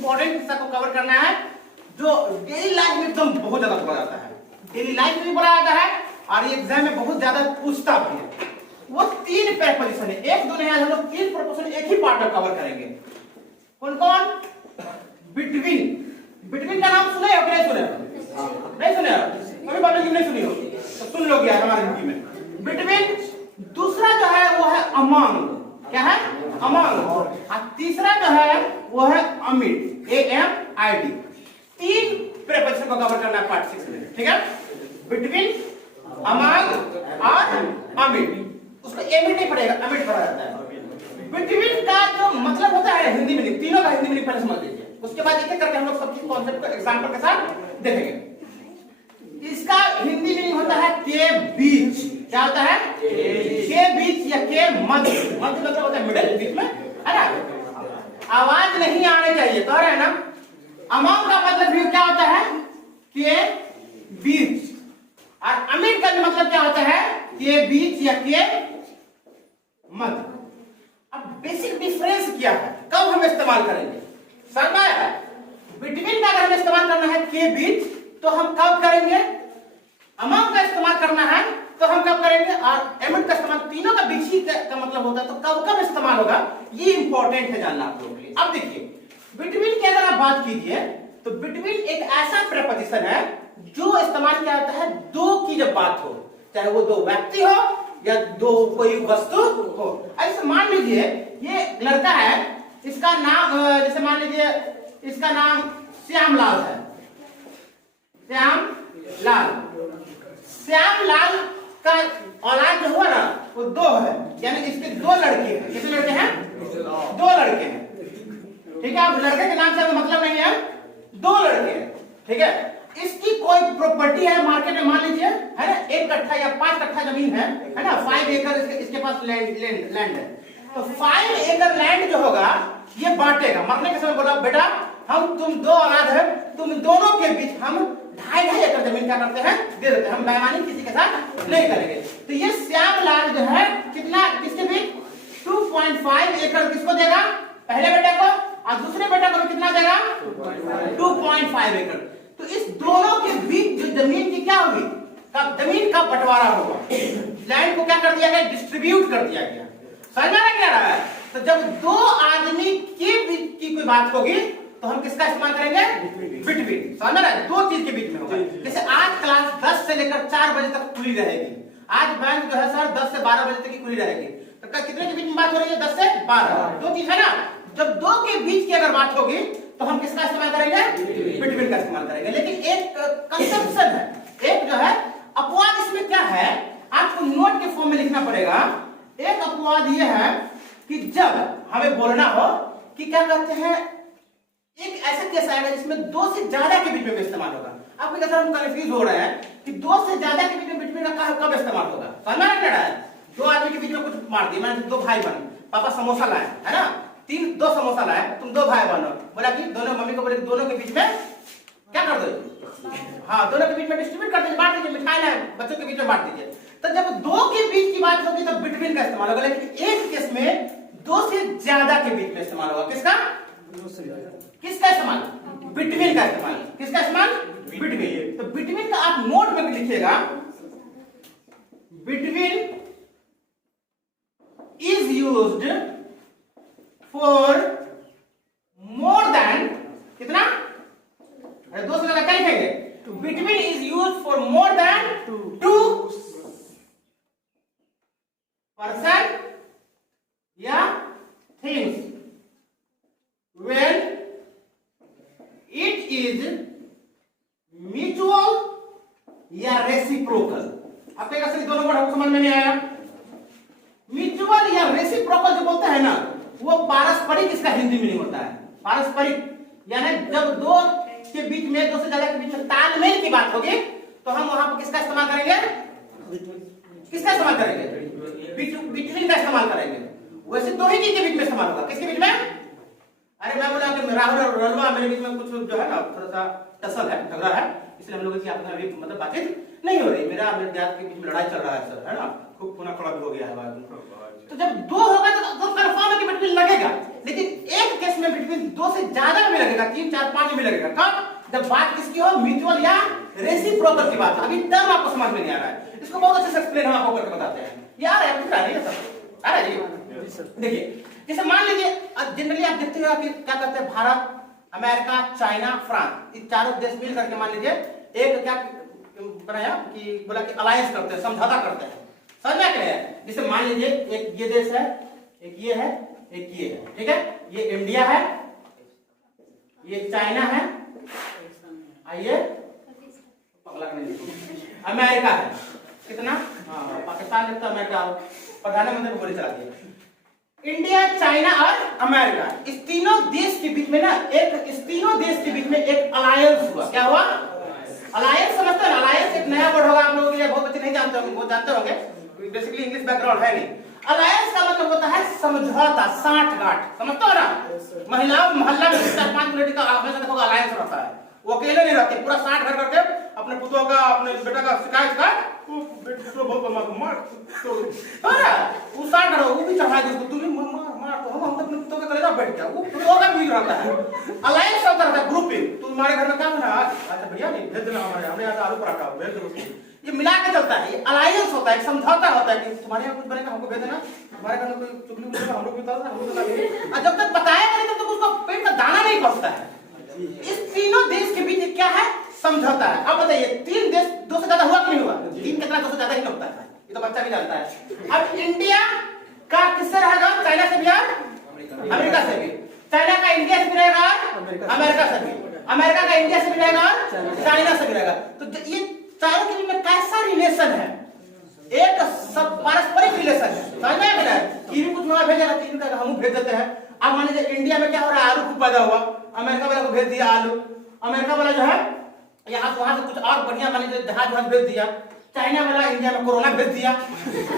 Important हिस्सा को cover करना है जो डेली लाइफ में एकदम बहुत ज्यादा बोला जाता है, डेली लाइफ में भी बोला जाता है और ये एग्जाम में बहुत ज्यादा पूछता भी है। वो 3 प्रेपोजिशन है, एक दो नहीं, आज हम लोग 3 प्रेपोजिशन एक ही पार्ट में कवर करेंगे। कौन कौन? बिटवीन। बिटवीन का नाम सुने हो कि नहीं सुने? नहीं सुने हो? कभी बात नहीं सुनी हो तो सुन लो गया हमारे हिंदी में बिटवीन। दूसरा जो है वो है अमंग। क्या है? अमंग। और तीसरा जो है वो है अमिड, AMID। 3 प्रेपोजिशन को कवर करना है पार्ट 6 में, ठीक है? बिटवीन, अमंग और अमिड। उसको एमिड नहीं पड़ेगा, अमिड पढ़ा जाता है। बिटवीन का जो मतलब होता है हिंदी में, तीनों का हिंदी में पहले समझ लीजिए, उसके बाद एक एक करके हम लोग सब कॉन्सेप्ट को एग्जांपल के साथ देखेंगे। इसका हिंदी मीनिंग होता है के बीच। क्या होता है? के बीच या के मध्य। मध्य मतलब होता है मिडिल, बीच में, है ना? आवाज नहीं आनी चाहिए, कह रहे हैं ना? अमंग का मतलब भी क्या होता है? के बीच। और अमिड का मतलब क्या होता है? के बीच या के मध्य। अब बेसिक डिफरेंस क्या है, कब हम इस्तेमाल करेंगे? समझ में आया? बिटवीन का अगर हमें इस्तेमाल करना है के बीच तो हम कब करेंगे? अमंग का इस्तेमाल करना है तो हम कब करेंगे? और एमिड का इस्तेमाल, तीनों का बीच ही का मतलब होता है, तो कब कब इस्तेमाल होगा ये इंपॉर्टेंट है जानना आप लोगों के लिए। अब देखिए बिटवीन की अगर आप बात कीजिए तो बिटवीन एक ऐसा प्रेपोजिशन है जो इस्तेमाल किया जाता है दो की जब बात हो, चाहे वो दो व्यक्ति हो या दो कोई वस्तु हो। ऐसे मान लीजिए ये लड़का है, इसका नाम जैसे मान लीजिए इसका नाम श्यामलाल है। श्यामलाल, श्यामलाल का औलाद जो हुआ ना वो 2 है, यानी इसके 2 लड़के हैं। कितने लड़के हैं? 2 लड़के हैं, ठीक है? अब लड़के के नाम से मतलब नहीं है, 2 लड़के हैं, ठीक है? इसकी कोई प्रॉपर्टी है मार्केट में, मान लीजिए है ना 1 कट्ठा या 5 कट्ठा जमीन है ना, 5 एकड़ इसके पास लैंड है। तो 5 एकड़ लैंड जो होगा ये बांटेगा। मरने के समय बोला बेटा हम तुम 2 औलाद है, तुम दोनों के बीच हम 2.5 एकड़ जमीन क्या करते हैं? दे देते हैं, हम बेईमानी किसी के साथ नहीं करेंगे। तो ये श्यामलाल जो है कितना, किसके बीच? 2.5 एकड़ किसको देगा? पहले बेटे को, और दूसरे बेटे को कितना देगा? 2.5 एकड़। तो इस दोनों के बीच जो जमीन की क्या होगी? जमीन का बंटवारा होगा। लैंड को क्या कर दिया गया? डिस्ट्रीब्यूट कर दिया गया। समझ में क्या रहा है? तो जब 2 आदमी के बीच की कोई बात होगी तो हम किसका इस्तेमाल करेंगे? बिटवीन। समझ में रहा है? 2 चीज के बीच में होगा। जैसे आज क्लास 10 से लेकर 4 बजे तक खुली रहेगी। आज बैंक जो है सर 10 से 12 बजे तक की खुली रहेगी। तो कितने के बीच में बात हो रही है? 10 से 12। 2 चीज है ना? जब 2 के बीच की अगर बात होगी तो हम किसका इस्तेमाल करेंगे? बिटवीन का इस्तेमाल करेंगे। लेकिन एक कंसेप्शन है, एक जो है अपवाद इसमें क्या है आपको नोट के फॉर्म में लिखना पड़ेगा। एक अपवाद यह है कि जब हमें बोलना हो कि क्या कहते हैं, एक ऐसा केस आएगा जिसमें 2 से ज्यादा के बीच में इस्तेमाल होगा। आपको कैसा हम कंफ्यूज हो रहे हैं कि 2 से ज्यादा के बीच में बिटवीन का कब इस्तेमाल होगा? समझ में क्या है? 2 आदमी के बीच में कुछ मार दिया, मैंने 2 भाई बने, पापा समोसा लाए है ना, 2 समोसा लाए, तुम 2 भाई बनो, बोला कि दोनों, मम्मी को बोले दोनों के बीच में क्या कर दो? हाँ, दोनों के बीच में डिस्ट्रीब्यूट कर दीजिए, बांट दीजिए, मिठाई लाए बच्चों के बीच में बांट दीजिए। तो जब 2 के बीच की बात होगी तो बिटवीन का इस्तेमाल होगा। लेकिन एक केस में 2 से ज्यादा के बीच में इस्तेमाल होगा। किसका? किसका इस्तेमाल? बिटवीन का इस्तेमाल। किसका इस्तेमाल? बिटवीन। तो बिटवीन का आप नोट में लिखिएगा, between is used for more than, कितना? 2 से ज्यादा क्या लिखेंगे? Between is used for more than 2 person या things when it is mutual या reciprocal। आपको एक असली दोनों वर्ड समझ में नहीं आया? म्यूचुअल या रेसिप्रोकल जो बोलते हैं ना वो पारस्परिक, इसका हिंदी मीनिंग होता है पारस्परिक। यानी जब 2 के बीच में, 2 से ज्यादा के बीच में तालमेल की बात होगी तो हम वहां पर किसका इस्तेमाल करेंगे? किसका इस्तेमाल करेंगे? बिटवीन का इस्तेमाल करेंगे। वैसे 2 ही चीज के बीच में इस्तेमाल होगा। किसके बीच में? अरे मैं बोला कि राहुल और रलवा मेरे बीच में कुछ जो है ना थोड़ा सा टसल है, झगड़ा है, इसलिए हम लोगों की आपस में अभी मतलब बातचीत नहीं हो रही। मेरा मेरे जात के बीच में लड़ाई चल रहा है सर, है ना, खूब खूना खड़ा भी हो गया है बाद में। तो जब 2 होगा तो कंफर्म है कि बिटवीन लगेगा। लेकिन एक केस में बिटवीन लेकिन 2 से ज्यादा में लगेगा, 3, 4, 5 में लगेगा। कब? जब बात किसकी हो, म्यूचुअल या रेसिप्रोकल की बात है। अभी टर्म आपको समझ में नहीं आ रहा है, इसको बहुत अच्छे से एक्सप्लेन हम आपको करके बताते हैं। यार है पूरा नहीं है सब आ रहा है जी। देखिए जैसे मान लीजिए जनरली आप देखते हो कि क्या करते हैं, भारत, अमेरिका, चाइना, फ्रांस, इस चारों देश मिल करके मान लीजिए एक क्या बनाया कि बोला कि अलायंस करते हैं, समझौता करते हैं। समझ में क्या है? जैसे मान लीजिए एक ये देश है, एक ये है, एक ये है, ठीक है? ये इंडिया है, ये चाइना है, आइए अमेरिका है। कितना? हाँ, पाकिस्तान जब अमेरिका प्रधानमंत्री को गोली चला दिया। इंडिया, चाइना और अमेरिका, इस तीनों देश के बीच में ना इस तीनों देश के बीच में एक अलायंस हुआ। क्या हुआ? अलायंस समझते हैं? अलायंस एक नया वर्ड होगा आप लोगों के लिए, बहुत बच्चे नहीं जानते होंगे, वो जानते होंगे, बेसिकली इंग्लिश बैकग्राउंड है नहीं। अलायंस का मतलब होता है समझौता, साठगांठ, समझते हो ना? महिलाओं मोहल्ला में 4-5 मिनट का हमेशा देखोगे अलायंस रहता है, वो अकेले नहीं रहते, पूरा 60 घर करके अपने पुतों का, अपने बेटा का शिकायत कर, बेटा बहुत मार वो 60 घर, वो भी चढ़ा दे, तू नहीं मार तो हम अपने पुतों के कलेजा बैठ गया, वो पुतों का भी रहता है। अलायंस होता रहता है, ग्रुपिंग। तुम्हारे घर में क्या बना? अच्छा भैया नहीं भेज देना, हमारे यहाँ आलू पराठा भेज दो, ये मिला के चलता है। ये अलायंस होता है, समझौता होता है कि तुम्हारे यहाँ कुछ बनेगा हमको भेज देना, हमारे घर में कोई चुगली मुगली हम लोग भी बताना, हम लोग बताएंगे। और जब तक बताया नहीं तब तक उसको पेट का दाना नहीं पचता है। इस तीनों देश के बीच क्या है? समझौता है। अब बताइए 3 देश 2 से ज्यादा हुआ कि नहीं हुआ? 3 कितना 2 से ज्यादा ही होता है, ये तो बच्चा भी जानता है। अब इंडिया का किससे रहेगा? चाइना से भी और अमेरिका से भी। चाइना का इंडिया से भी रहेगा, अमेरिका से भी। अमेरिका का इंडिया से भी रहेगा, चाइना से भी रहेगा। तो ये चारों के बीच में कैसा रिलेशन है? एक सब पारस्परिक रिलेशन है। समझ में आया? ये भी कुछ नया भेजेगा, 3 का हम भेज देते हैं। अब मान लीजिए इंडिया में क्या हो रहा है, आलू खूब पैदा हुआ, अमेरिका वाला को भेज दिया आलू, अमेरिका वाला जो है यहाँ से वहां से कुछ और बढ़िया मान लीजिए जहाज भेज दिया, चाइना वाला इंडिया में कोरोना भेज दिया।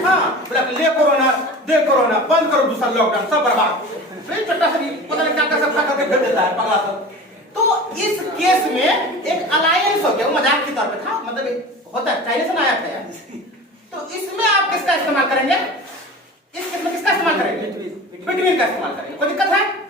हाँ बोला ले कोरोना, दे कोरोना, बंद करो दूसरा लॉकडाउन, सब बर्बाद। फिर छोटा सा पता नहीं क्या सब खा करके भेज देता है पगला सब। तो इस केस में एक अलायंस हो गया, वो मजाक के तौर पे था, मतलब होता है, चाइना से ना आया था यार। तो इसमें आप किसका इस्तेमाल करेंगे? इस केस में किसका इस्तेमाल करेंगे? बिटवीन का इस्तेमाल करेंगे। कोई दिक्कत है?